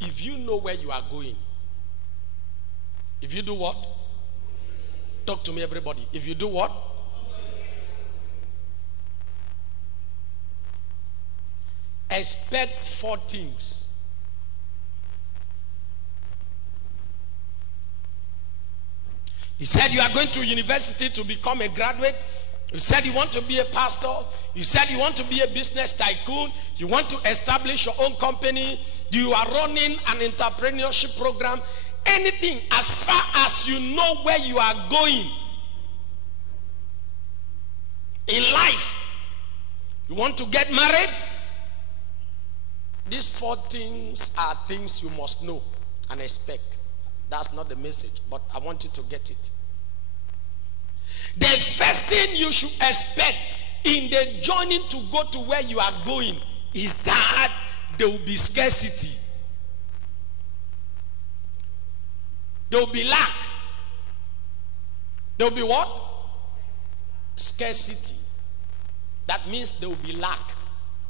if you know where you are going. If you do what? Talk to me, everybody. If you do what? Expect 4 things. You said you are going to university to become a graduate. You said you want to be a pastor. You said you want to be a business tycoon. You want to establish your own company. You are running an entrepreneurship program. Anything, as far as you know where you are going in life. You want to get married. These 4 things are things you must know and expect. That's not the message, but I want you to get it. The first thing you should expect in the journey to go to where you are going is that there will be scarcity. There will be lack. There will be what? Scarcity. That means there will be lack.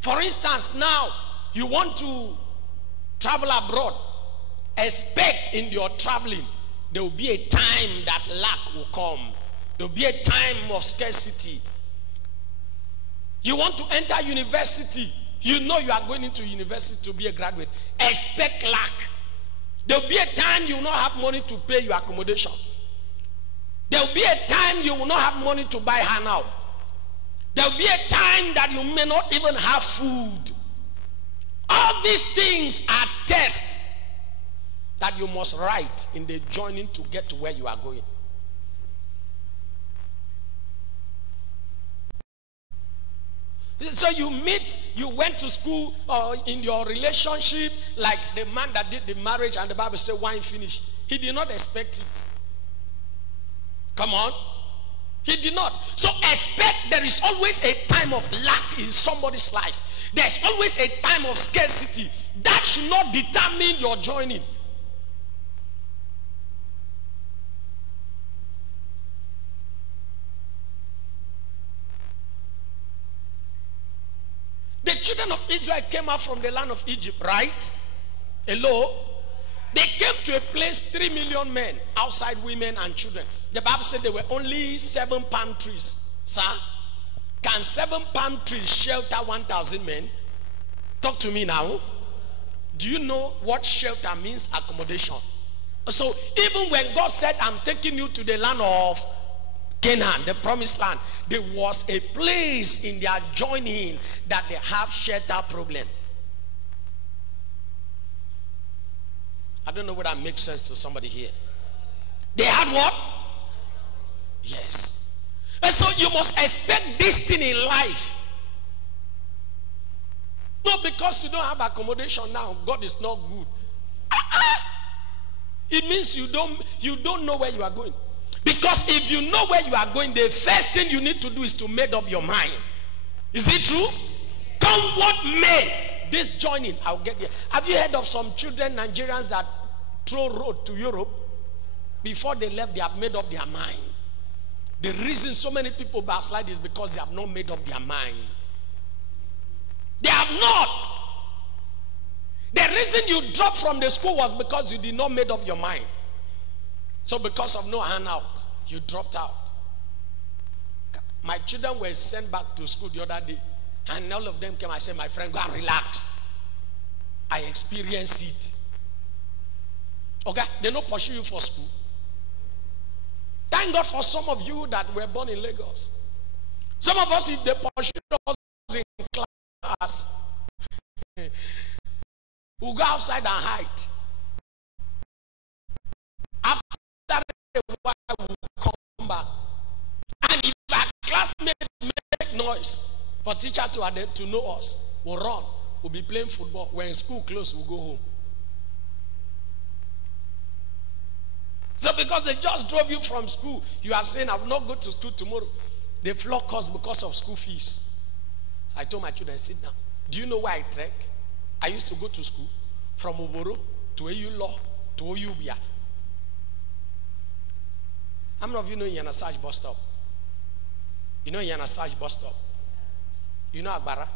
For instance, now you want to travel abroad. Expect in your traveling there will be a time that lack will come. There will be a time of scarcity. You want to enter university. You know you are going into university to be a graduate. Expect lack. There will be a time you will not have money to pay your accommodation. There will be a time you will not have money to buy handout. There will be a time that you may not even have food. All these things are tests that you must write in the journey to get to where you are going. So you went to school or in your relationship, like the man that did the marriage, and the Bible said wine finished. He did not expect it. Come on. He did not. So expect there is always a time of lack in somebody's life. There's always a time of scarcity. That should not determine your joining. The children of Israel came out from the land of Egypt, right? Hello? They came to a place, 3 million men, outside women and children. The Bible said there were only 7 palm trees. Sir, can 7 palm trees shelter 1,000 men? Talk to me now. Do you know what shelter means? Accommodation. So even when God said, I'm taking you to the land of Canaan, the promised land, there was a place in their journeying that they have shelter problem. I don't know whether that makes sense to somebody here. They had what? Yes. And so you must expect this thing in life. Not because you don't have accommodation now, God is not good. It means you don't know where you are going. Because if you know where you are going, the first thing you need to do is to make up your mind. Is it true? Come what may, this joining, I'll get there. Have you heard of some children, Nigerians, that throw road to Europe? Before they left, they have made up their mind. The reason so many people backslide is because they have not made up their mind. They have not. The reason you dropped from the school was because you did not make up your mind. So because of no handout, you dropped out. My children were sent back to school the other day, and all of them came. I said, my friend, go and relax. I experienced it. Okay, they don't pursue you for school. Thank God for some of you that were born in Lagos. Some of us, if they pursue us in class, we'll go outside and hide. After a while, we'll come back. And if our classmates make noise for teacher to know us, we'll run. We'll be playing football. When school closed, we'll go home. So because they just drove you from school, you are saying, I will not go to school tomorrow. They flog us because of school fees. So I told my children, sit down. Do you know where I trek? I used to go to school from Oboro to AU Law to Oyubia. How many of you know Yanasaj bus stop? You know Yanasaj bus stop? You know Agbara?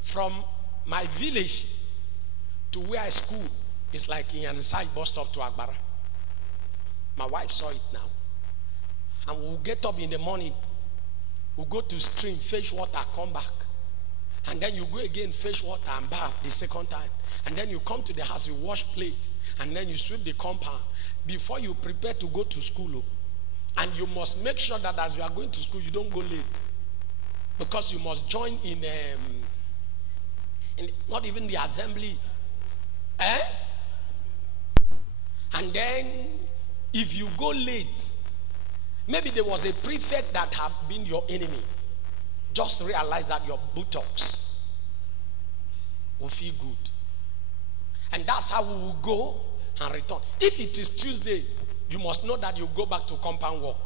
From my village to where I school is like in an side bus stop to Agbara. My wife saw it now. And we'll get up in the morning. We'll go to stream, fetch water, come back. And then you go again, fetch water and bath the second time. And then you come to the house, you wash plate. And then you sweep the compound. Before you prepare to go to school. And you must make sure that as you are going to school, you don't go late. Because you must join in not even the assembly. And then, if you go late, maybe there was a prefect that had been your enemy. Just realize that your buttocks will feel good. And that's how we will go and return. If it is Tuesday, you must know that you go back to compound work.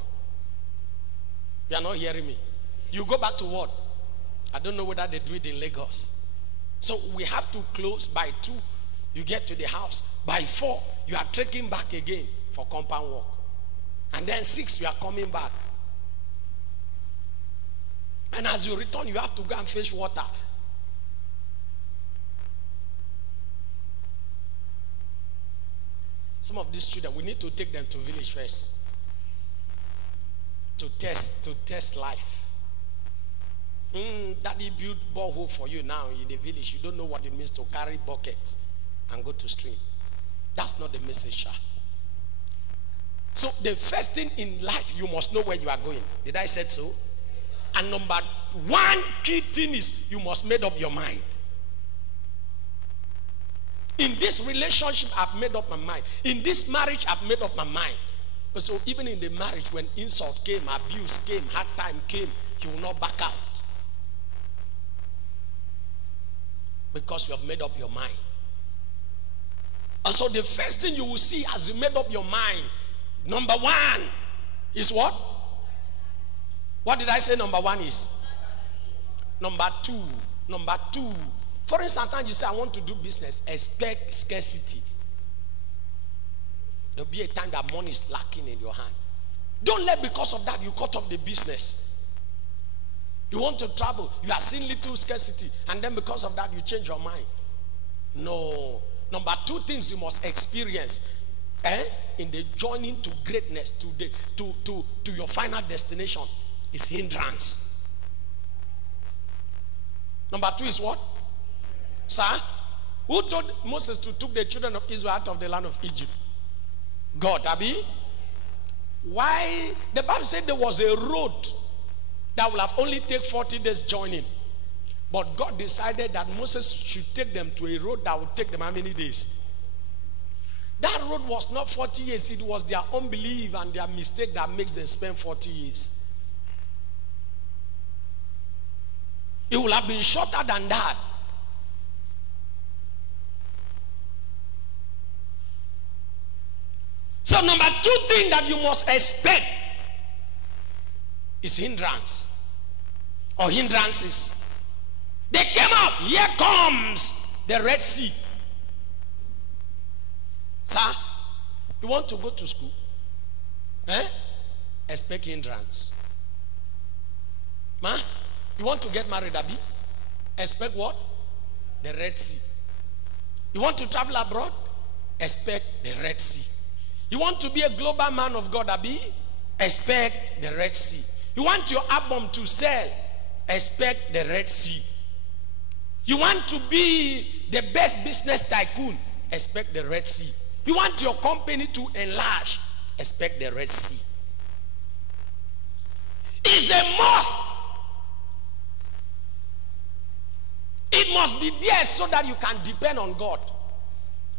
You are not hearing me. You go back to what? I don't know whether they do it in Lagos. So we have to close by 2. You get to the house. By 4, you are trekking back again for compound work. And then 6, you are coming back. And as you return, you have to go and fetch water. Some of these children, we need to take them to village first. To test life. Daddy built borehole for you now in the village. You don't know what it means to carry buckets and go to stream. That's not the message. So the first thing in life, you must know where you are going. Did I say so? And number 1 key thing is you must make up your mind. In this relationship, I've made up my mind. In this marriage, I've made up my mind. So even in the marriage, when insult came, abuse came, hard time came, you will not back out. Because you have made up your mind. And so the first thing you will see as you made up your mind, number 1 is what? What did I say number 1 is? Number 2. Number 2. For instance, when you say, I want to do business, expect scarcity. There will be a time that money is lacking in your hand. Don't let because of that you cut off the business. You want to travel, you are seeing little scarcity, and then because of that you change your mind. No. Number 2 things you must experience in the journey to greatness, to your final destination, is hindrance. Number 2 is what? Sir, who told Moses to take the children of Israel out of the land of Egypt? God, Abi. Why? The Bible said there was a road that will have only take 40 days joining. But God decided that Moses should take them to a road that would take them how many days? That road was not 40 years. It was their unbelief and their mistake that makes them spend 40 years. It would have been shorter than that. So number 2 thing that you must expect is hindrance or hindrances. They came up. Here comes the Red Sea. Sir, you want to go to school? Expect hindrance. Ma, you want to get married, Abi? Expect what? The Red Sea. You want to travel abroad? Expect the Red Sea. You want to be a global man of God, Abi? Expect the Red Sea. You want your album to sell? Expect the Red Sea. You want to be the best business tycoon? Expect the Red Sea. You want your company to enlarge? Expect the Red Sea. It's a must. It must be there so that you can depend on God.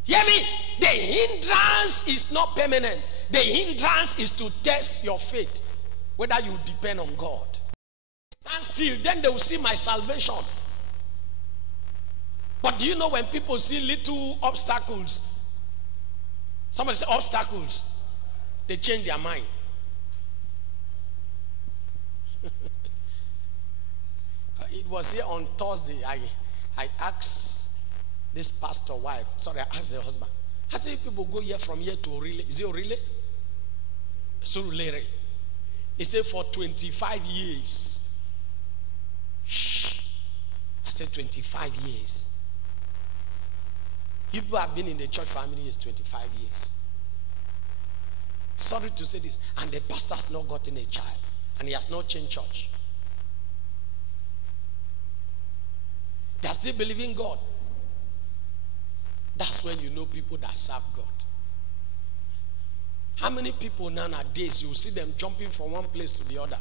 Hear me? The hindrance is not permanent. The hindrance is to test your faith, whether you depend on God. Stand still, then they will see my salvation. But do you know when people see little obstacles, somebody say obstacles, they change their mind. It was here on Thursday, I asked this pastor wife, sorry, I asked the husband, I said, people go here from here to Orile. Is it Orile? Surulere. He said, for 25 years. Shh. I said, 25 years. People have been in the church for how many years? 25 years. Sorry to say this. And the pastor has not gotten a child. And he has not changed church. They are still believing God. That's when you know people that serve God. How many people nowadays you see them jumping from one place to the other?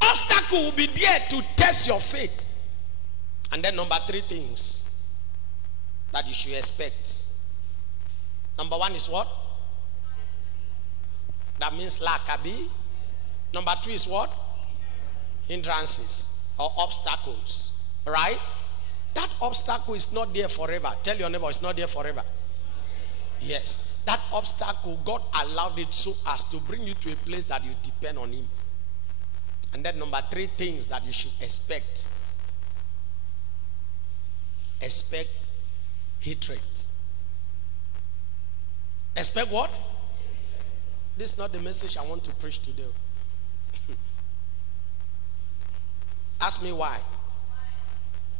Obstacle will be there to test your faith. And then number 3 things that you should expect. Number 1 is what? That means lack, Abi. Number 2 is what? Hindrances or obstacles. Right? That obstacle is not there forever. Tell your neighbor, it's not there forever. Yes. That obstacle, God allowed it so as to bring you to a place that you depend on him. And then number 3 things that you should expect. Expect hatred. Expect what? This is not the message I want to preach today. Ask me why.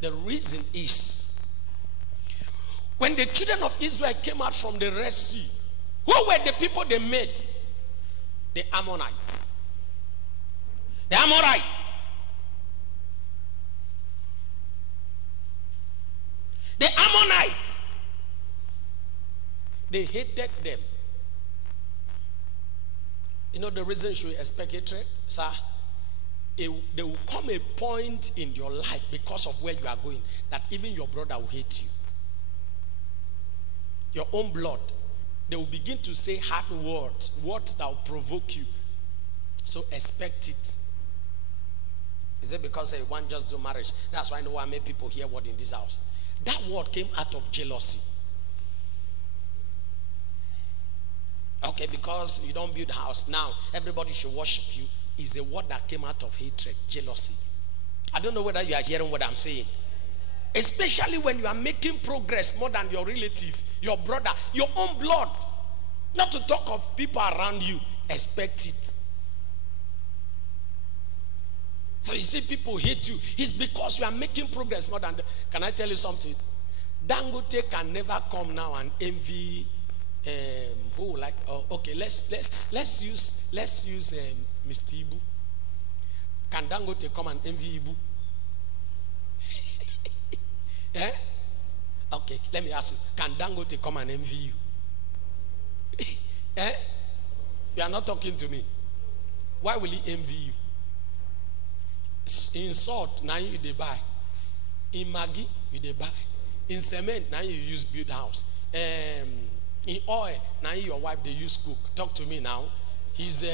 The reason is, when the children of Israel came out from the Red Sea, who were the people they met? The Ammonites. The Amorite. The Ammonites. They hated them. You know the reason you should expect hatred, sir? There will come a point in your life because of where you are going that even your brother will hate you. Your own blood. They will begin to say hard words, words that will provoke you. So expect it. Is it because they want just do marriage? That's why no one made people hear word in this house. That word came out of jealousy. Okay, because you don't build a house now, everybody should worship you. Is a word that came out of hatred, jealousy. I don't know whether you are hearing what I'm saying. Especially when you are making progress more than your relative, your brother, your own blood. Not to talk of people around you. Expect it. So you see people hate you. It's because you are making progress more than can I tell you something? Dangote can never come now and envy who like okay, let's use Mr. Ibu. Can Dangote come and envy Ibu? Eh? Okay, let me ask you. Can Dangote come and envy you? Eh? You are not talking to me. Why will he envy you? In salt, now you they buy. In Maggi, you they buy. In cement, now you use build house. In oil, now your wife they use cook. Talk to me now. His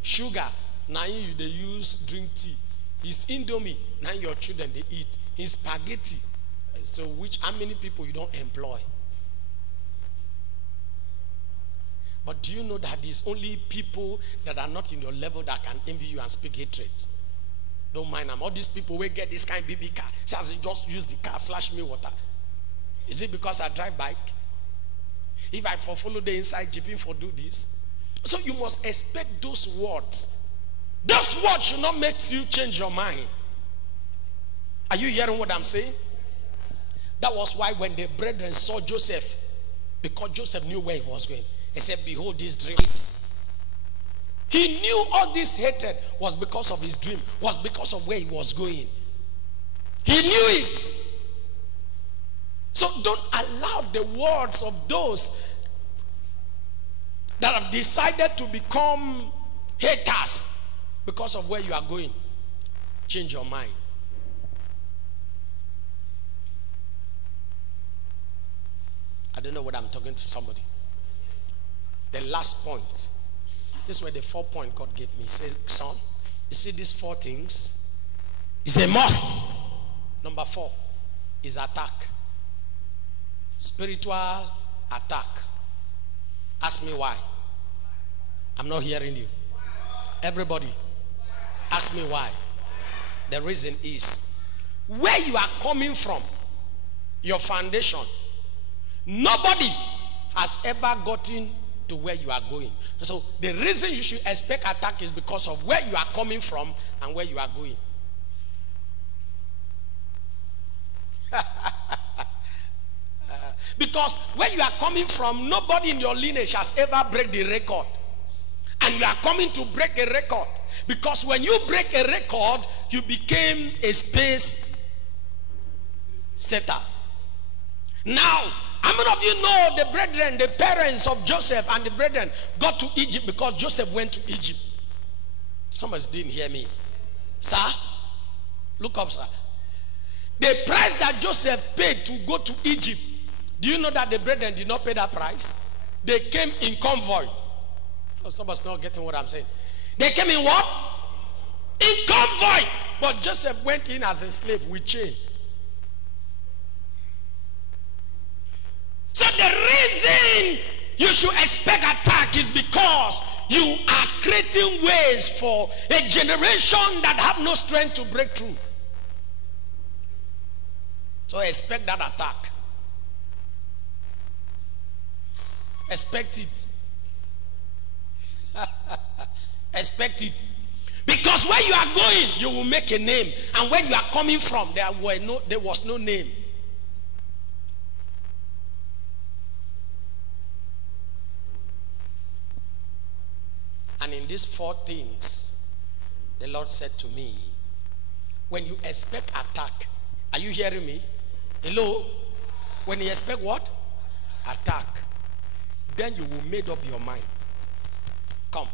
sugar, now you they use drink tea. His indomie, now your children they eat. His spaghetti. So how many people you don't employ? But do you know that there's only people that are not in your level that can envy you and speak hatred? Don't mind them. All these people will get this kind of BB car. Says just use the car, flash me water. Is it because I drive bike? If I follow the inside jeeping for do this. So you must expect those words. Those words should not make you change your mind. Are you hearing what I'm saying? That was why when the brethren saw Joseph, because Joseph knew where he was going, he said, behold this dream. He knew all this hatred was because of his dream, was because of where he was going. He knew it. So don't allow the words of those that have decided to become haters because of where you are going. Change your mind. I don't know whether I'm talking to somebody. The last point. This is where the 4 point God gave me. He said, son, you see these 4 things? It's a must. Number 4 is attack. Spiritual attack. Ask me why. I'm not hearing you. Everybody, ask me why. The reason is, where you are coming from, your foundation, nobody has ever gotten to where you are going. So the reason you should expect attack is because of where you are coming from and where you are going. Because where you are coming from, nobody in your lineage has ever break the record. And you are coming to break a record. Because when you break a record, you became a space setter. Now, how many of you know the brethren, the parents of Joseph and the brethren got to Egypt because Joseph went to Egypt? Somebody didn't hear me. Sir? Look up, sir. The price that Joseph paid to go to Egypt, do you know that the brethren did not pay that price? They came in convoy. Oh, somebody's not getting what I'm saying. They came in what? In convoy. But Joseph went in as a slave with chain. So the reason you should expect attack is because you are creating ways for a generation that have no strength to break through. So expect that attack. Expect it. Expect it. Because where you are going, you will make a name. And where you are coming from, there was no name. And in these 4 things, the Lord said to me, when you expect attack, are you hearing me? Hello? When you expect what? Attack. Then you will make up your mind. Come.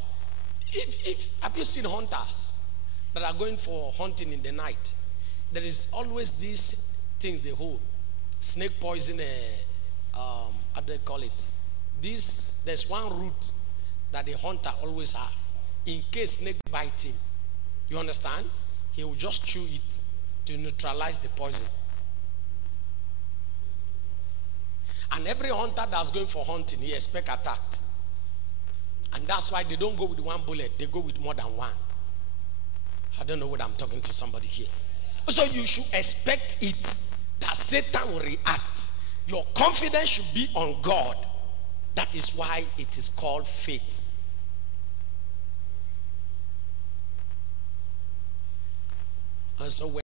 Have you seen hunters that are going for hunting in the night? There is always these things they hold. Snake poison, how do they call it? There's one root that the hunter always have. In case snake bite him, you understand? He will just chew it to neutralize the poison. And every hunter that's going for hunting, he expects attack. And that's why they don't go with 1 bullet. They go with more than 1. I don't know what I'm talking to somebody here. So you should expect it, that Satan will react. Your confidence should be on God. That is why it is called faith. And so when